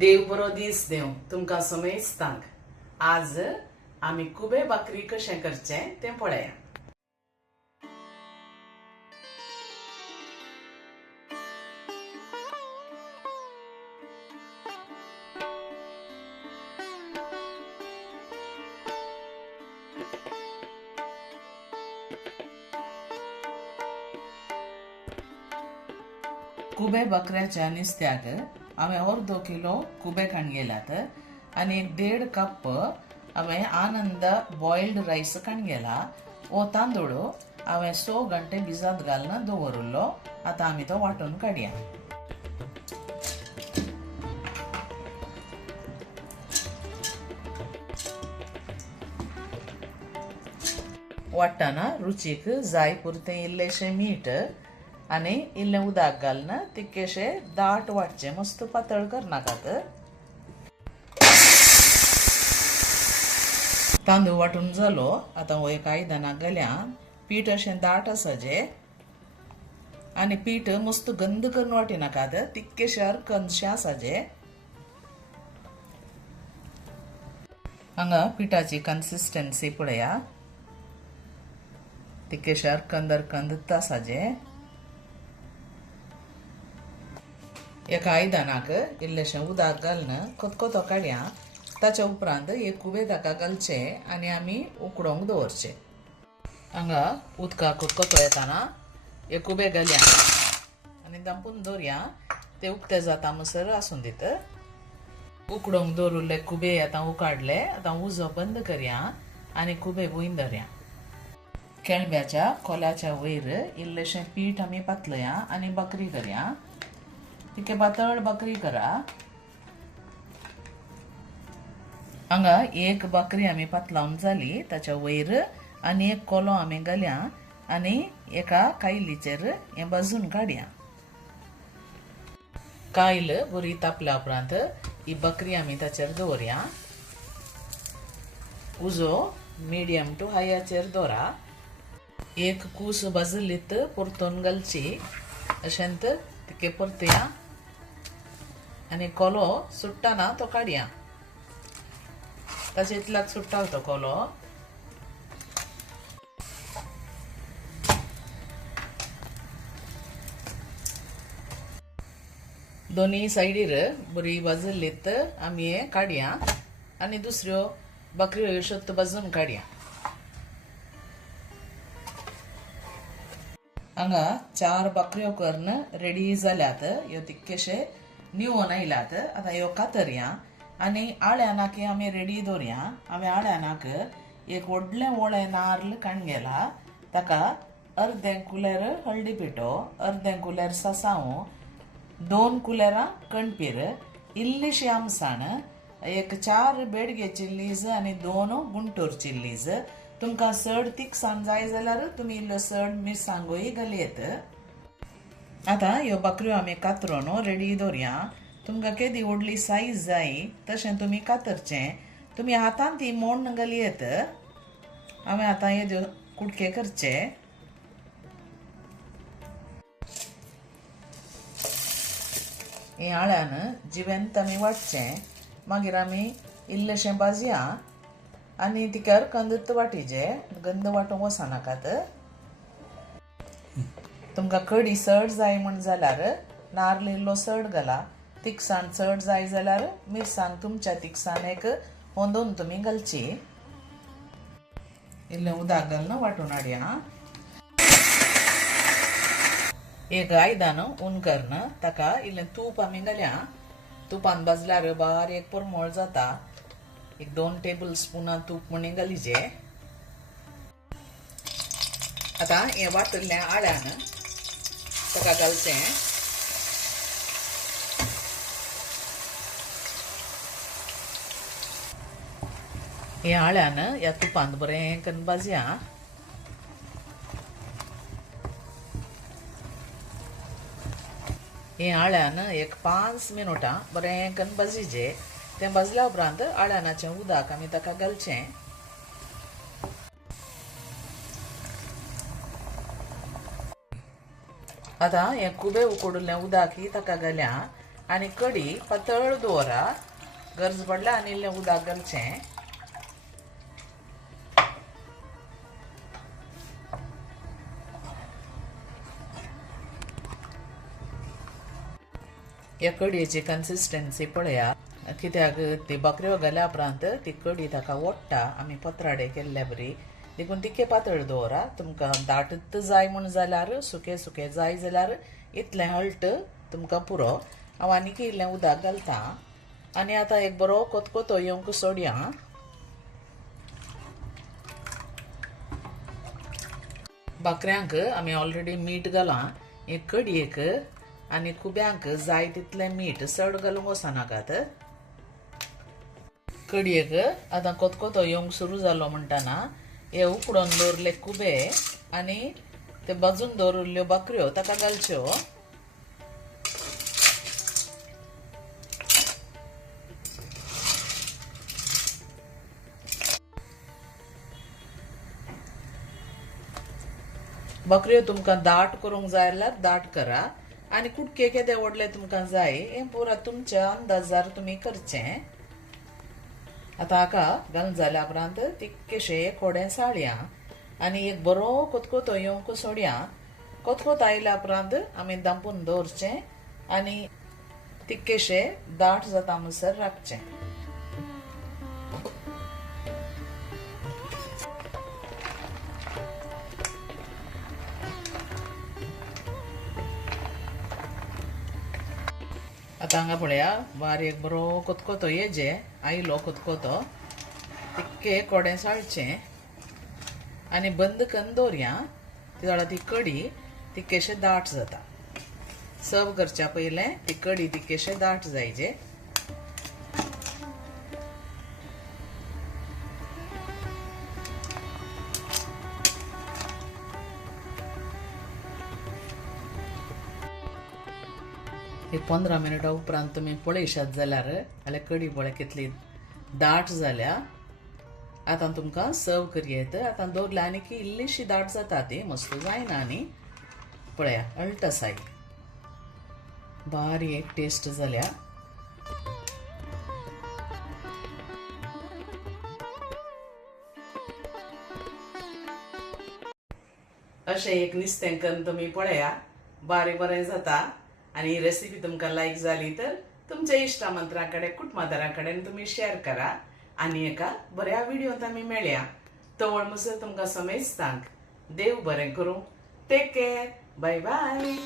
देव बरो दीस देव तुमकां समेस्तांक आज आमी कुबे बाकरी कशें करचें तें पळया. कुबे बकऱ्याच्या नुस्त्याक हांवें अर्दो किलो कुबे काणगेल्यात आनी 1.5 कप हांवें आनंद बॉयल्ड रायस काणगेला. हो तांदूळ हांवें 6 घंटे भिजत घालून दवरलो. आतां आमी तो वांटून काडया. वाटतना रुचीक जाय पुरतें इल्लेशें मीठ आनी इल्लें उदक घालून तितकेशें दाट वाटचें, मस्त पातळ करनाकात. तांदूळ वांटून जालो. आतां हो एक आयदनाक घाल्या. पीठ अशें दाट आसाचें आनी पीठ मस्त गंद करून वाटिनाकात, तितकेशें अर्कनशें आसाचें. हांगा पिठाची कन्सिस्टन्सी पळया. तितकेशें अर्कंद आसाचें. एका आयदनाक इल्लेशें उदक घालून खतखतो काडया. ताच्या उपरांत एक कुबे ताका घालचे आनी आमी उकडोवंक दवरचे. हांगा उदकाक खतखतो येताना एक कुबे घालया आनी दांपून दवरया. ते उकते जाता म्हणसर आसूं दीत. उकडोवंक दवरिल्ले कुबे आतां उकाडले. आतां उजो बंद करया आनी कुबे वयर दवरया. केळब्याच्या खोलाच्या वयर इल्लेशें पीठ आमी पातलया आनी बकरी करया. तिके पातळ बकरी करा. हांगा एक बकरी आमी पातलावन जाली. ताच्या वयर आनी एक कोलो आमी घालया आनी एका कायलीचेर हें भाजून काडया. कायल बरी तापल्या उपरांत ही बकरी आमी ताचेर दवरया. उजो मिडियम टू हायाचेर दवरा. एक कूस भाजलीत परतून घालची. अशेंत तिके परतया आनी कोलो सुट्टाना तो काडया. ताचे इतल्याक सुट्टा तो कोलो. दोनी सायडीर बरी भाजलीत आमी हे काडया आनी दुसऱ्यो बकऱ्यो शोत्त भाजून काडया. हांगा 4 बकऱ्यो करून रेडी जाल्यात. ह्यो तितकेशे निवोन आयल्यात. आतां ह्यो कातरया आनी आळ्यानाक आमी रेडी दवरया. हांवें आळ्यानाक एक व्हडलें वोळें नारळ काणगेला. ताका अर्दें कुलेर हळदी पिठो, अर्दें कुलेर सासांव, 2 कुलेरां कणपीर, इल्लीशी आमसाण, एक 4 बेडगे चिल्लीज आनी 2 गुंटूर चिल्लीज. तुमकां चड तिखसाण जाय जाल्यार तुमी इल्लो चड मिरसांगोय घालयेत. आतां ह्यो बकऱ्यो आमी कातरून रेडी दवरया. तुमकां केदी व्हडली सायज जाय तशें तुमी कातरचें. तुमी हातान ती मोडून घालयेत. हांवें आतां हे कुडके करचे. हे आळ्यान जिवेंत आमी वाटचें. मागीर आमी इल्लेशें भाजया आनी तिकार कंदत वाटीचे. गंद वाटूंक वचनाकात. तुमकां कडी चड जाय म्हण जाल्यार नारळ इल्लो चड घाला. तिखसाण चड जाय जाल्यार मिरसांग तुमच्या तिखसाणेक होंदून तुमी घालची. इल्लें उदक घालून वांटून हाडया. एक आयदन ऊन करून ताका इल्लें तूप आमी घालया. तुपान भाजल्यार बारीक परमळ जाता. एक 2 टेबल स्पून तूप म्हणून घालीचे. आतां हें वाटिल्लें आळ्यान ताका घालचें. हे आळ्यान ह्या तुपांत बरें करून भाजया. हे आळ्यान एक 5 मिनटां बरें करून भाजीचे. तें भाजल्या उपरांत आळ्यानाचें उदक आमी ताका घालचें. आतां हें कुबे उकडुल्लें उदक ताका घाल्या आणि कडी पातळ दवरा. गरज पडल्यार आनी इल्लें उदक घालचें. ह्या कडयेची कन्सिस्टन्सी पळया. कित्याक ती बकऱ्यो घाल्या उपरांत ती कडी ताका ओडटा. आमी पत्राडे केल्ल्या बरी देखून तिके पातळ दवरा. तुमकां दाटत जाय म्हण जाल्यार सुकें सुकें जाय जाल्यार इतलें हळट तुमकां पुरो. हांव आनीक इल्लें उदक घालता आनी आतां एक बरो कोतकोतो येवंक सोडया. बकऱ्यांक आमी ऑलरेडी मीठ घालां. हे कडयेक आनी खुब्यांक जाय तितलें मीठ चड घालूंक वचनाकात. कडयेक आतां कोतकोतो येवंक सुरू जालो म्हणटना हे उकडोवन दवरले खुबे आनी ते भाजून दवरिल्ल्यो बकऱ्यो ताका घालच्यो. बकऱ्यो तुमकां दाट करूंक जाय जाल्यार दाट करा आनी कुडके केदे व्हडले तुमकां जाय हें पुरा तुमच्या अंदाजार तुमी करचें. आतां हाका घालून जाल्या उपरांत तितकेशे कोडे साळया आनी एक बरो कोतकोतो येवंक सोडया. कोतकोतो आयल्या उपरांत आमी दांपून दवरचें आनी तितकेशे दाट जाता म्हणसर राखचें. आतां हांगा पळया बारीक बरो कोतकोतो येजे आयलो कोतकोतो. तितके कोडे साळचें आनी बंद करून दवरया. ती जाल्यार ती कडी तितकेशें दाट जाता. सर्व करच्या पयलें ती कडी तितकेशें दाट जायजे. एक 15 मिनटां उपरांत तुमी पळयशात जाल्यार कडी पळय कितली दाट जाल्या. आतां तुमकां सर्व करयेत. आतां दवरल्या आनीक इल्लीशी दाट जाता ती मस्त जायना आनी पळया अळट आसाय बारी एक टेस्ट जाल्या. अशें एक नुस्तें करून तुमी पळया बारी बरें जाता. आनी ही रेसिपी तुमकां लायक जाली तर तुमच्या इश्टामंत्रा कडेन कुटुंबादारा कडेन तुमी शेअर करा आनी एका बऱ्या व्हिडिओंत आमी मेळया. तवळ म्हणसर तुमकां समेस्तांक देव बरें करूं. Take care. Bye bye.